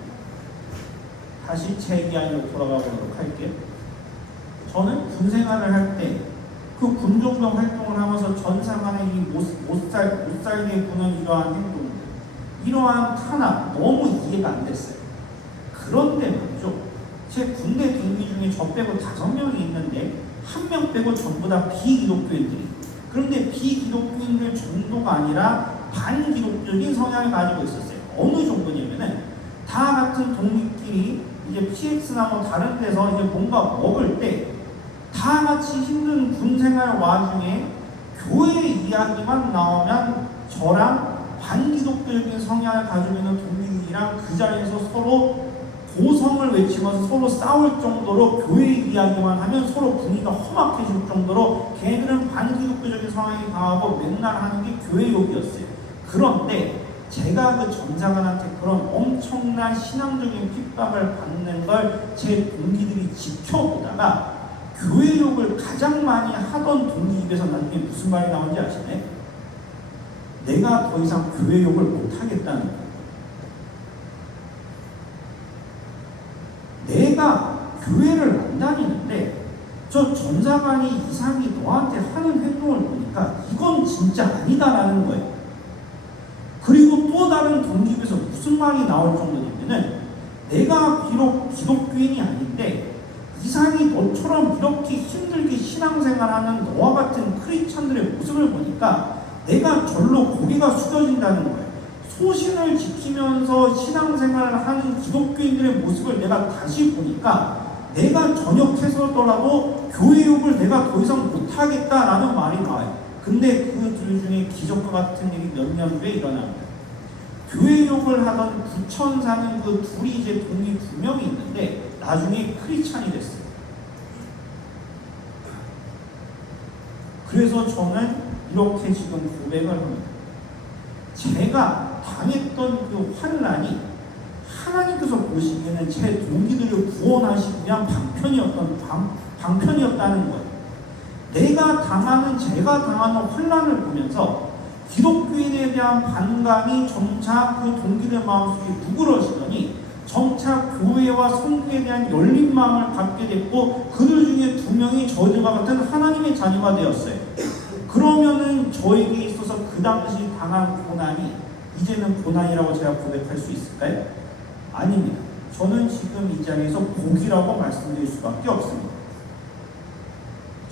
다시 제 이야기로 돌아가 보도록 할게요. 저는 군 생활을 할 때 그 군종병 활동을 하면서 전사관의 이 못살게 구는 이러한 행동, 이러한 탄압 너무 이해가 안 됐어요. 그런데 말이죠. 제 군대 동기 중에 저 빼고 5명이 있는데 1명 빼고 전부 다 비기독교인들이. 그런데 비기독교인들 정도가 아니라 반기독적인 성향을 가지고 있었어요. 어느 정도냐면은 다 같은 동기끼리 이제 PX나 뭐 다른 데서 이제 뭔가 먹을 때 다 같이 힘든 군생활 와중에 교회 이야기만 나오면 저랑 반기독교적인 성향을 가지고 있는 동기들이랑 그 자리에서 서로 고성을 외치면서 서로 싸울 정도로 교회 이야기만 하면 서로 분위기가 험악해질 정도로 걔들은 반기독교적인 성향이 강하고 맨날 하는 게 교회 욕이었어요. 그런데 제가 그 전사관한테 그런 엄청난 신앙적인 핍박을 받는 걸 제 동기들이 지켜보다가 교회 욕을 가장 많이 하던 동기 입에서 나중에 무슨 말이 나온지 아시네? 내가 더 이상 교회 욕을 못하겠다는 거예요. 내가 교회를 안 다니는데 저 전사관이 이상이 너한테 하는 행동을 보니까 이건 진짜 아니다라는 거예요. 그리고 또 다른 동기에서 무슨 말이 나올 정도냐면은 내가 비록 기독교인이 아닌데 이상이 너처럼 이렇게 힘들게 신앙생활하는 너와 같은 크리스찬들의 모습을 보니까 내가 절로 고개가 숙여진다는 거예요. 소신을 지키면서 신앙생활을 하는 기독교인들의 모습을 내가 다시 보니까 내가 전역해서더라도 교회 욕을 내가 더 이상 못하겠다라는 말이 나와요. 근데 그 둘 중에 기적과 같은 일이 몇 년 후에 일어납니다. 교회욕을 하던 부천사는 그 둘이 이제 동이 두 명이 있는데 나중에 크리스찬이 됐어요. 그래서 저는 이렇게 지금 고백을 합니다. 제가 당했던 그 환난이 하나님께서 보시기에는 제 동기들을 구원하시기 위한 방편이었다는 거예요. 제가 당하는 환난을 보면서 기독교인에 대한 반감이 점차 그 동기들 마음속에 누그러지더니 점차 교회와 성도에 대한 열린 마음을 갖게 됐고 그들 중에 두 명이 저희들과 같은 하나님의 자녀가 되었어요. 그러면은 저에게 있어서 그 당시 당한 고난이 이제는 고난이라고 제가 고백할 수 있을까요? 아닙니다. 저는 지금 이 자리에서 복이라고 말씀드릴 수밖에 없습니다.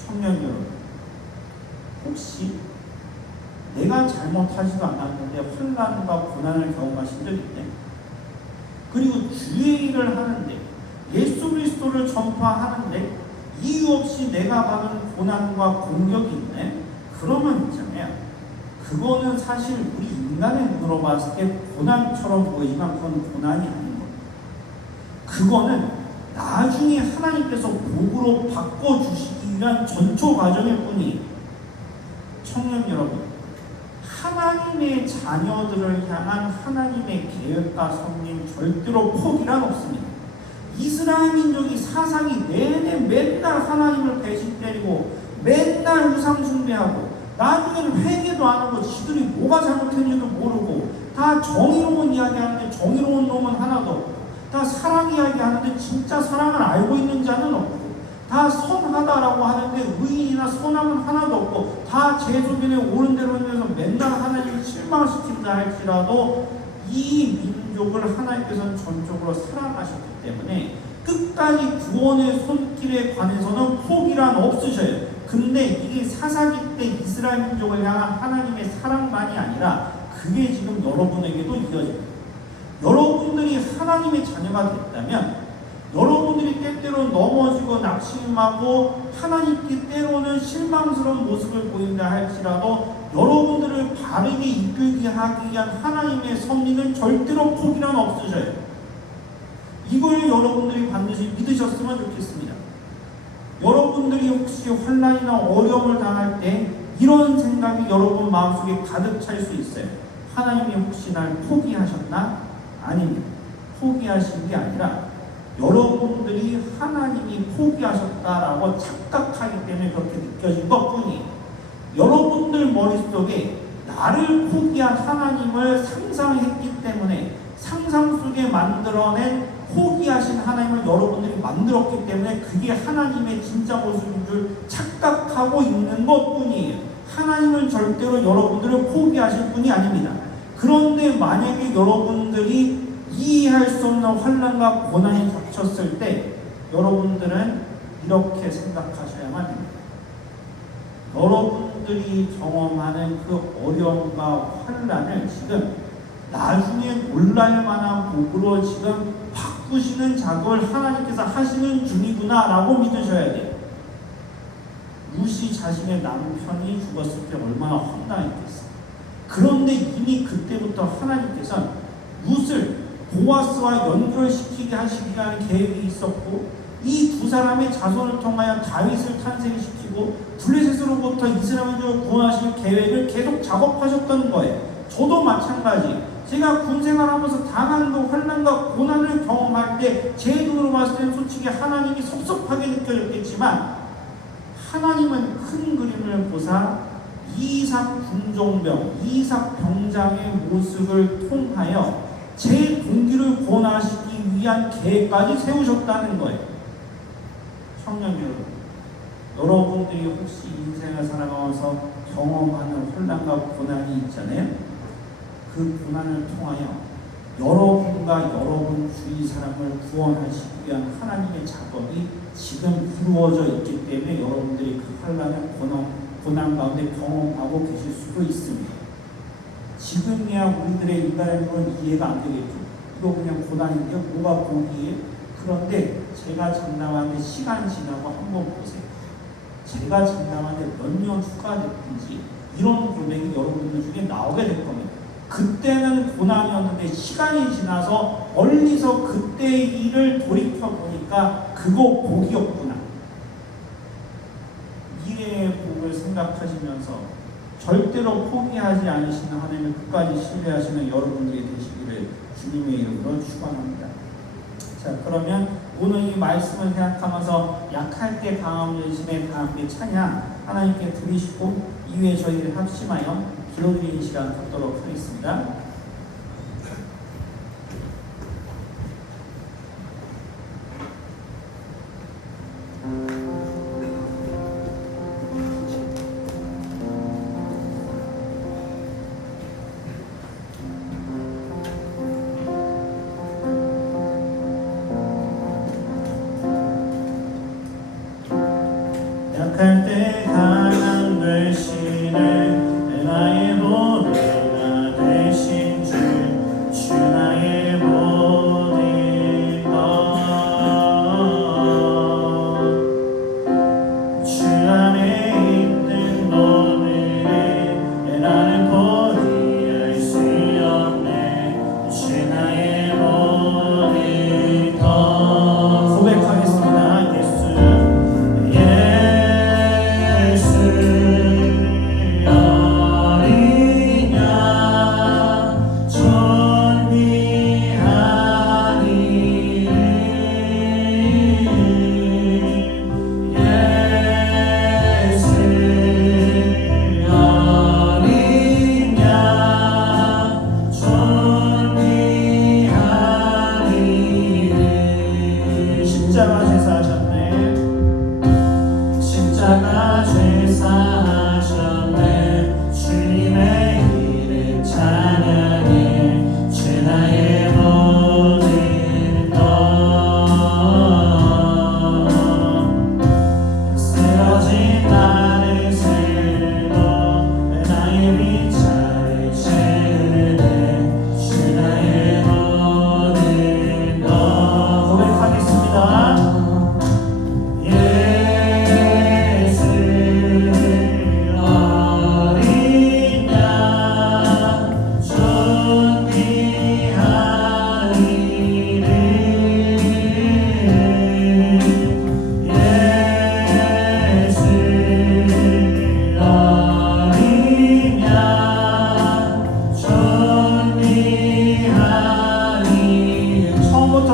청년 여러분, 혹시 내가 잘못하지도 않았는데 환난과 고난을 경험하신 적 있네? 그리고 주의 일을 하는데 예수 그리스도를 전파하는데 이유 없이 내가 받은 고난과 공격이 있네? 그러면 있잖아요. 그거는 사실 우리 인간의 눈으로 봤을 때 고난처럼 보이지만 그건 고난이 아닌 거예요. 그거는 나중에 하나님께서 복으로 바꿔주시기 위한 전초 과정일 뿐이에요. 청년 여러분, 하나님의 자녀들을 향한 하나님의 계획과 섭리는 절대로 포기란 없습니다. 이스라엘 민족이 사상이 내내 맨날 하나님을 배신 때리고 맨날 우상 숭배하고 나중에는 회개도 안 하고 지들이 뭐가 잘못했는지도 모르고 다 정의로운 이야기하는데 정의로운 놈은 하나도 없고 다 사랑 이야기하는데 진짜 사랑을 알고 있는 자는 없고 다 선하다라고 하는데 의인이나 선함은 하나도 없고 다 제 소견에 옳은 대로 하면서 맨날 하나님을 실망시킨다 할지라도 이 민족을 하나님께서는 전적으로 사랑하셨기 때문에 끝까지 구원의 손길에 관해서는 포기란 없으셔요. 근데 이게 사사기 때 이스라엘 민족을 향한 하나님의 사랑만이 아니라 그게 지금 여러분에게도 이어집니다. 여러분들이 하나님의 자녀가 됐다면 여러분들이 때때로 넘어지고 낙심하고 하나님께 때로는 실망스러운 모습을 보인다 할지라도 여러분들을 바르게 이끌게 하기 위한 하나님의 섭리는 절대로 포기란 없으셔요. 이걸 여러분들이 반드시 믿으셨으면 좋겠습니다. 여러분들이 혹시 환난이나 어려움을 당할 때 이런 생각이 여러분 마음속에 가득 찰 수 있어요. 하나님이 혹시 날 포기하셨나? 아닙니다. 포기하신 게 아니라 여러분들이 하나님이 포기하셨다라고 착각하기 때문에 그렇게 느껴진 것뿐이에요. 여러분들 머릿속에 나를 포기한 하나님을 상상했기 때문에 상상 속에 만들어낸 포기하신 하나님을 여러분들이 만들었기 때문에 그게 하나님의 진짜 모습인 줄 착각하고 있는 것뿐이에요. 하나님은 절대로 여러분들을 포기하실 분이 아닙니다. 그런데 만약에 여러분들이 이해할 수 없는 환난과 고난이 닥쳤을 때 여러분들은 이렇게 생각하셔야만 됩니다. 여러분들이 경험하는 그 어려움과 환난을 지금 나중에 놀랄 만한 복으로 지금 바꾸시는 작업을 하나님께서 하시는 중이구나 라고 믿으셔야 돼요. 룻이 자신의 남편이 죽었을 때 얼마나 황당했겠어요. 그런데 이미 그때부터 하나님께서는 룻을 보아스와 연결시키게 하시기 위한 계획이 있었고 이 두 사람의 자손을 통하여 다윗을 탄생시키고 블레셋으로부터 이스라엘 민족을 구원하실 계획을 계속 작업하셨던 거예요. 저도 마찬가지. 제가 군생활하면서 당한 그 환난과 고난을 경험할 때 제 눈으로 봤을 때는 솔직히 하나님이 섭섭하게 느껴졌겠지만 하나님은 큰 그림을 보사 이삭 군종병, 이삭 병장의 모습을 통하여 제 동기를 구원하시기 위한 계획까지 세우셨다는 거예요. 청년 여러분, 여러분들이 혹시 인생을 살아가면서 경험하는 혼란과 고난이 있잖아요. 그 고난을 통하여 여러분과 여러분 주위 사람을 구원하시기 위한 하나님의 작업이 지금 이루어져 있기 때문에 여러분들이 그 환난을 고난 가운데 경험하고 계실 수도 있습니다. 지금이야 우리들의 인간으로는 이해가 안 되겠죠. 이거 그냥 고난인데 뭐가 복이에요? 그런데 제가 장담하는데 시간 지나고 한번 보세요. 제가 장담하는데 몇 년 후가 됐든지 이런 고백이 여러분들 중에 나오게 될 겁니다. 그때는 고난이었는데 시간이 지나서 멀리서 그때의 일을 돌이켜보니까 그거 복이었구나. 미래의 복을 생각하시면서 절대로 포기하지 않으시는 하나님을 끝까지 신뢰하시는 여러분들이 되시기를 주님의 이름으로 축원합니다. 자, 그러면 오늘 이 말씀을 생각하면서 약할 때 강함 대신에 다 함께 찬양 하나님께 드리시고 이후에 저희들 합심하여 기도드리는 시간 갖도록 하겠습니다. 약할 때 강한 대신에 나의 보배가 되신 주 나의 모든 것 주 안에 있는 오늘에 나는 포기할 수 없네 주 나의 모든 것 고백하겠습니다. 십자가 제사하셨네 주님의 이름 찬양해 주 나의 모든 것 쓰러진 나를 세우고 나의 빗자를 채우네 주 나의 모든 것 고백하겠습니다.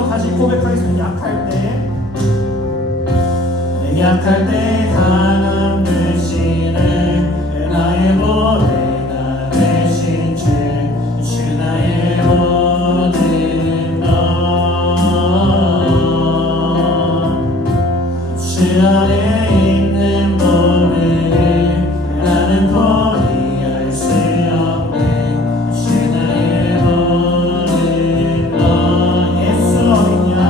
다시 고백하겠습니다. 약할 때 강함 대신에 나의 보배가 되신 주 나의 모든 것 주 안에 있는 보배를 나는 포기할 수 없네 주 나의 모든 것 예수 어린 양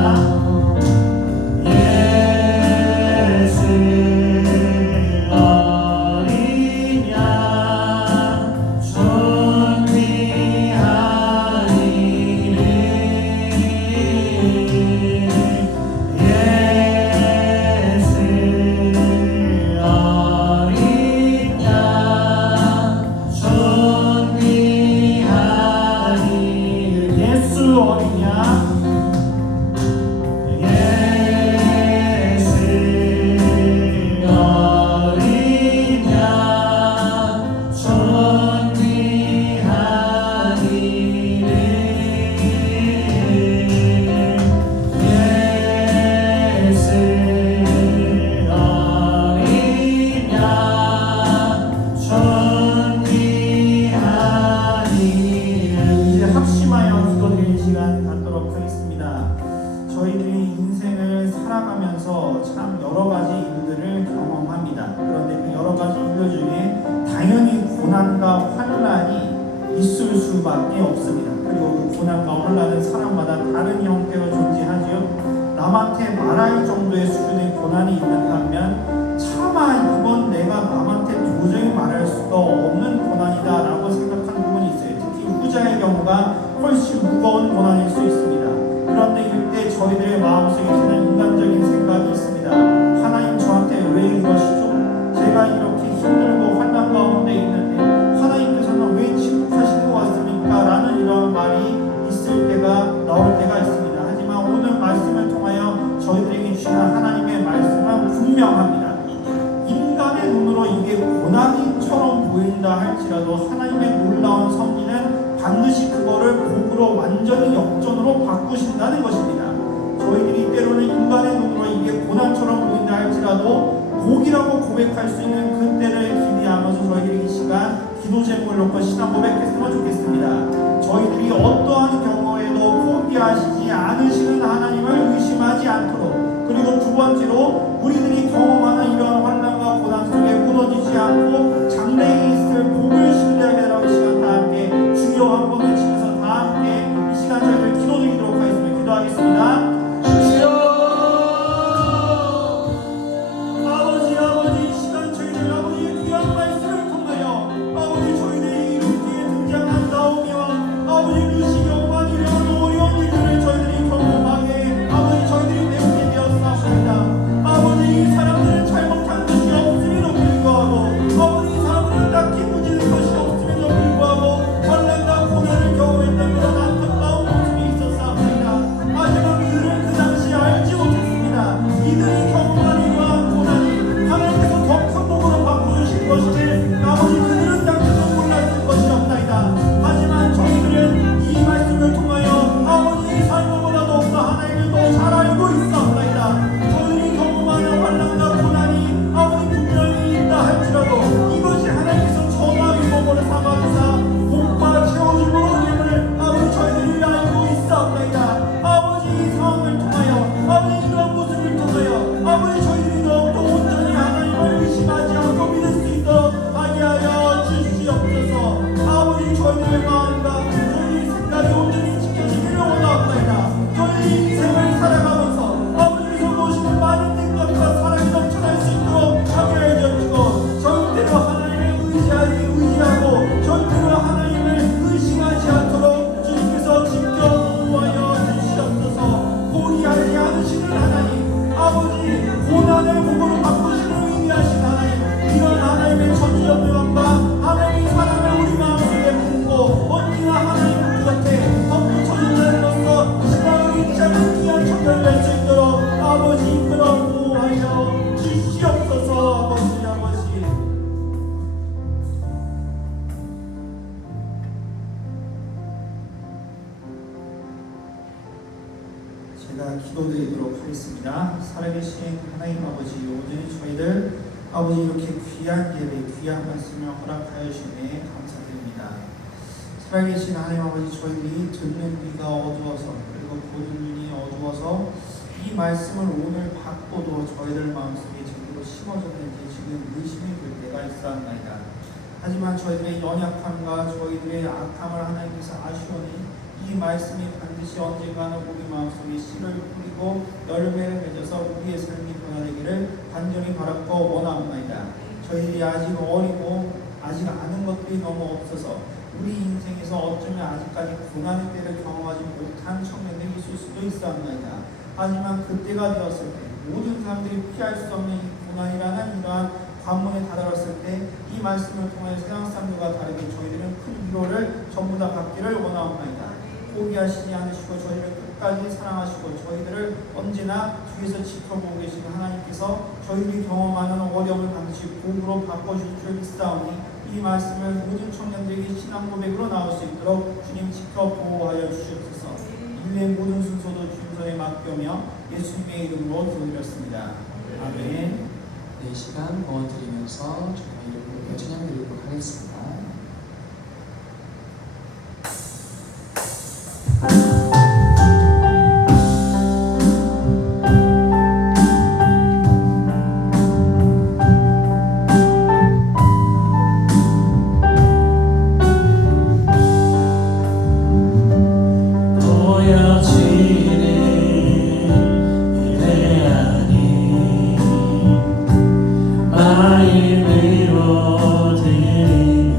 참 여러 가지 일들을 경험합니다. 그런데 그 여러 가지 일들 중에 당연히 고난과 환난이 있을 수밖에 없습니다. 그리고 그 고난과 환난은 사람마다 다른 형태로 존재하지요. 남한테 말할 정도의 수준의 고난이 있는 반면 차마 이건 내가 남한테 도저히 말할 수가 없는 고난이다 라고 생각하는 부분이 있어요. 특히 후자의 경우가 훨씬 무거운 고난일 수 있습니다. 그런데 이때 저희들의 마음속에 드는 인간적인 생각이 있습니다. 하나님 저한테 왜 이러시죠? 제가 이렇게 힘들고 환난 가운데 있는데 하나님께서는 왜 침묵하시는 것 같습니까? 보인다 할지라도 하나님의 놀라운 섭리는 반드시 그거를 복으로 완전히 역전으로 바꾸신다는 것입니다. 저희들이 때로는 인간의 눈으로 이게 고난처럼 보인다 할지라도 복이라고 고백할 수 있는 그때를 기대하면서 저희들이 이 시간 기도 제목을 놓고 신앙 고백했으면 좋겠습니다. 저희들이 어떠한 경우에도 포기하시지 않으시는 하나님을 의심하지 않도록, 그리고 두 번째로 우리들이 경험하는 이러한 환난과 고난 속에 무너지지 않고 장래에 있을 복을 신뢰하게 되라고 이 시간 다 함께 주여 한번 외치면서 다 함께 이 시간 저희들 기도 드리도록 하겠습니다. 기도하겠습니다. 제가 기도드리도록 하겠습니다. 살아계신 하나님 아버지, 오늘 저희들 아버지 이렇게 귀한 예배, 귀한 말씀을 허락하여 주시니 감사드립니다. 살아계신 하나님 아버지, 저희들이 듣는 귀가 어두워서 그리고 보는 눈이 어두워서 이 말씀을 오늘 받고도 저희들 마음속에 제대로 심어졌는지 지금 의심이 될 때가 있사옵나이다. 하지만 저희들의 연약함과 저희들의 악함을 하나님께서 아시오니 이 말씀이 반드시 언젠가는 우리 마음속에 씨를 뿌리고 열매를 맺어서 우리의 삶이 변화되기를 간절히 바라고 원하옵나이다. 저희들이 아직 어리고 아직 아는 것들이 너무 없어서 우리 인생에서 어쩌면 아직까지 고난의 때를 경험하지 못한 청년들이 있을 수도 있사옵나이다. 하지만 그때가 되었을 때 모든 사람들이 피할 수 없는 이 고난이라는 이러한 관문에 다다랐을 때 이 말씀을 통해 세상 사람들과 다르게 저희들은 큰 위로를 전부 다 받기를 원하옵나이다. 포기하시지 않으시고 저희를 끝까지 사랑하시고 저희들을 언제나 뒤에서 지켜보고 계신 하나님께서 저희들이 경험하는 어려움을 반드시 복으로 바꿔주실 줄 믿사오니 이 말씀을 모든 청년들에게 신앙 고백으로 나올 수 있도록 주님 지켜 보호하여 주시옵소서. 인류의 모든 순서도 주님 손에 맡겨며 예수님의 이름으로 기도드렸습니다. 아멘. 네, 시간 모아 드리면서 주님의 이름으로 찬양 드리도록 하겠습니다. 마음으로 드린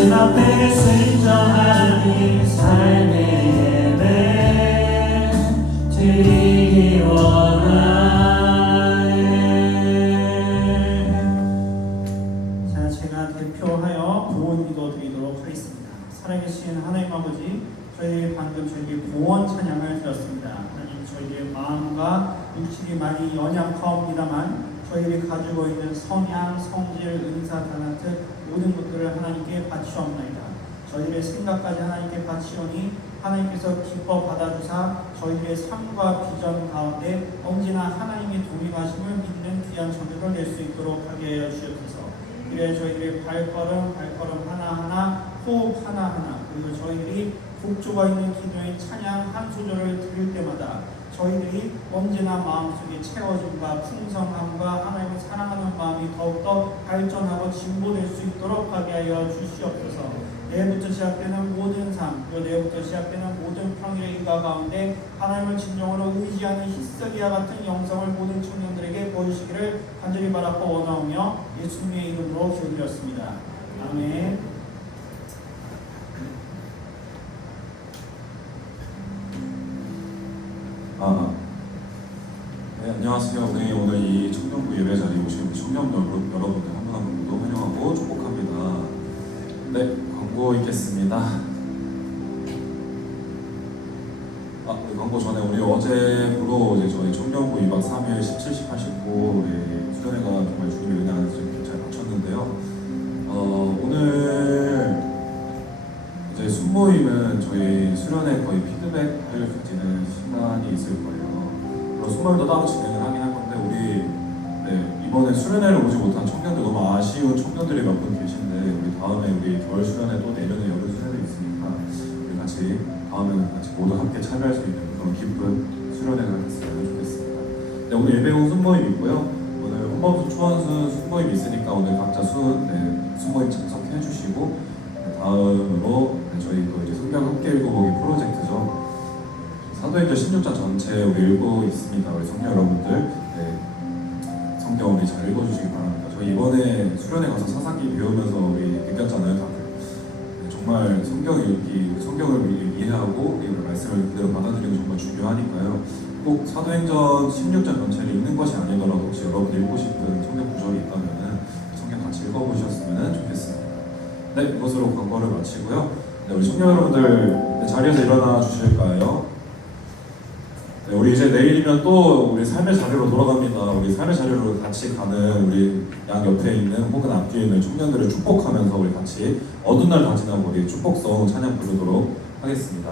마지막 때를 순종하는 삶의 예배 드리기 원하네. 자, 제가 대표하여 보온 기도 드리도록 하겠습니다. 살아계신 하나님 아버지, 저희 방금 저희에게 보온 찬양을 드렸습니다. 하나님, 저희의 마음과 육신이 많이 연약하옵니다만 저희들이 가지고 있는 성향, 성질, 은사, 달란트 모든 것들을 하나님께 바치옵나이다. 저희들의 생각까지 하나님께 바치오니 하나님께서 기뻐 받아주사 저희들의 삶과 비전 가운데 언제나 하나님의 동행하심을 믿는 귀한 자녀를 낼 수 있도록 하게 하여 주옵소서. 이래 저희들의 발걸음 하나하나, 호흡 하나하나, 그리고 저희들이 곡조가 있는 기도의 찬양 한 소절을 드릴 때마다 저희들이 언제나 마음속에 채워짐과 풍성함과 하나님을 사랑하는 마음이 더욱더 발전하고 진보될 수 있도록 하게 하여 주시옵소서. 내일부터 시작되는 모든 삶, 그리고 내일부터 시작되는 모든 평일의 일과 가운데 하나님을 진정으로 의지하는 히스기야 같은 영성을 모든 청년들에게 보여주시기를 간절히 바라고 원하오며 예수님의 이름으로 기도드렸습니다. 아멘. 네, 안녕하세요. 오늘 이 청년부 예배 자리에 오신 청년 여러분들 한 분 한 분도 환영하고 축복합니다. 네, 광고 있겠습니다. 네, 광고 전에 우리 어제부로 이제 저희 청년부 2박 3일 17, 18, 19 우리 수련회가 정말 주님의 은혜 안에서 잘 마쳤는데요. 오늘 이제 순모임은 저희 수련회 거의 피드백을 가지는 시간이 있을 거예요. 순모임도 따로 진행을 하긴 할 건데 우리 이번에 수련회를 오지 못한 청년들, 너무 아쉬운 청년들이 몇 분 계신데 우리 다음에 우리 겨울 수련회 또 내년에 여름 수련회 있으니까 우리 같이 다음에는 같이 모두 함께 참여할 수 있는 그런 기쁜 수련회가 됐으면 좋겠습니다. 네, 오늘 예배 후 순모임 있고요. 오늘 헌법수 초원수 순모임 있으니까 오늘 각자 순모임 참석해 주시고 다음으로 저희 또 이제 성경 함께 읽어보기 프로젝트죠. 사도행전 16장 전체 우리 읽고 있습니다. 우리 성도 여러분들, 성경 우리 잘 읽어주시기 바랍니다. 저희 이번에 수련회 가서 사사기 배우면서 우리 느꼈잖아요, 다들. 정말 성경 읽기, 성경을 이해하고 이 말씀을 그대로 받아들이는 게 정말 중요하니까요. 꼭 사도행전 16장 전체를 읽는 것이 아니더라도 혹시 여러분 읽고 싶은 성경 구절이 있다면 성경 같이 읽어보셨으면 좋겠습니다. 네, 이것으로 광고를 마치고요. 네, 우리 청년 여러분들 자리에서 일어나 주실까요? 네, 우리 이제 내일이면 또 우리 삶의 자리로 돌아갑니다. 우리 삶의 자리로 같이 가는 우리 양 옆에 있는 혹은 앞뒤에 있는 청년들을 축복하면서 우리 같이 어두운 날 다 지나고 우리 축복성 찬양 부르도록 하겠습니다.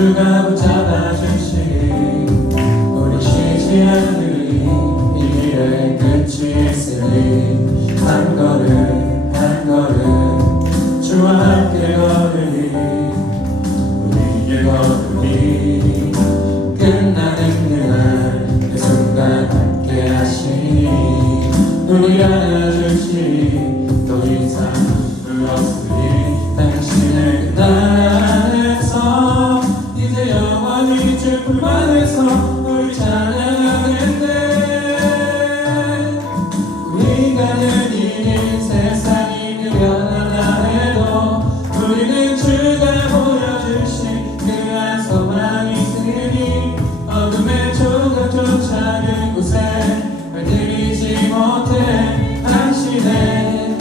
주가 붙잡아주시니 우리 쉬지 않으리 이 길의 끝이 있으니 한 걸음 한 걸음 주와 함께 걸으니 우리의 걸음이 끝나는 그날 그 순간 함께 하시니 우리 안아주시니 더 이상 물 없으니 당신의 나라에서 이제 영원히 주뿐만에서 우리 찬양하는데 우리가 느끼는 세상이 미련하다 해도 우리는 주가 보여주신 그한 소망이 있으니 어둠의 조각조차 그곳에 발들이지 못해 당신의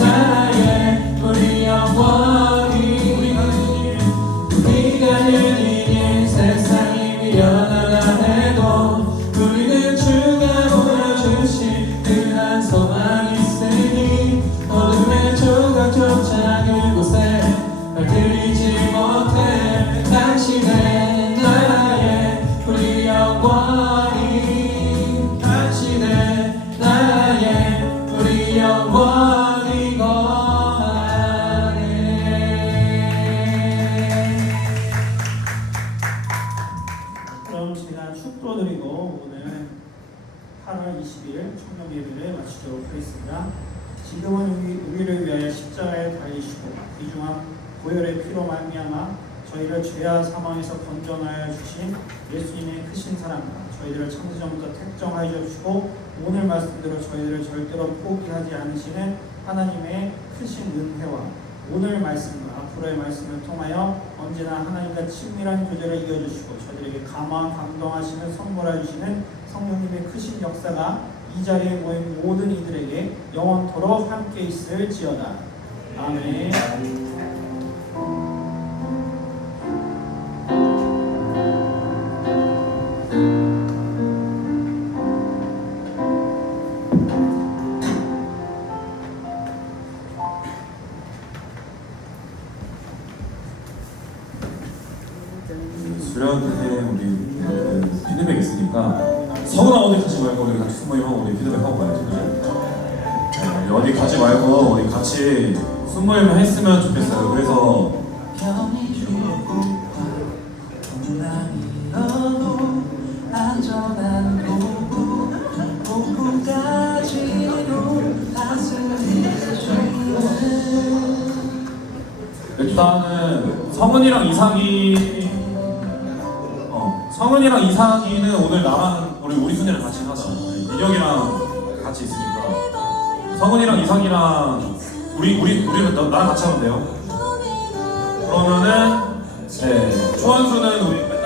마치도록 하겠습니다. 지금은 우리를 위하여 십자가에 달리시고 귀중한 보혈의 피로 말미암아 저희를 죄와 사망에서 건져내어 주신 예수님의 크신 사랑과 저희들을 창세전부터 택정하여 주시고 오늘 말씀대로 저희들을 절대로 포기하지 않으시는 하나님의 크신 은혜와 오늘 말씀과 앞으로의 말씀을 통하여 언제나 하나님과 친밀한 교제를 이어주시고 저희들에게 감동하시는 선물해 주시는 성령님의 크신 역사가 이 자리에 모인 모든 이들에게 영원토록 함께 있을지어다. 아멘. 수련 때 우리 피드백 있으니까 서운한 어디 가지 말고 우리 같이 숨모임하고 우리 피드백 하고 가야지, 그죠? 네, 어디 가지 말고 우리 같이 숨모임을 했으면 좋겠어요. 그래서 편히 주고 동남이어도 안전한 복구까지로 다스려주는 일단은 성은이랑 이상이는 오늘 나랑 우리 순이랑 같이 하자. 민혁이랑 같이 있으니까 성은이랑 이상이랑 우리는 나랑 같이 하면 돼요. 그러면은 초한수는 우리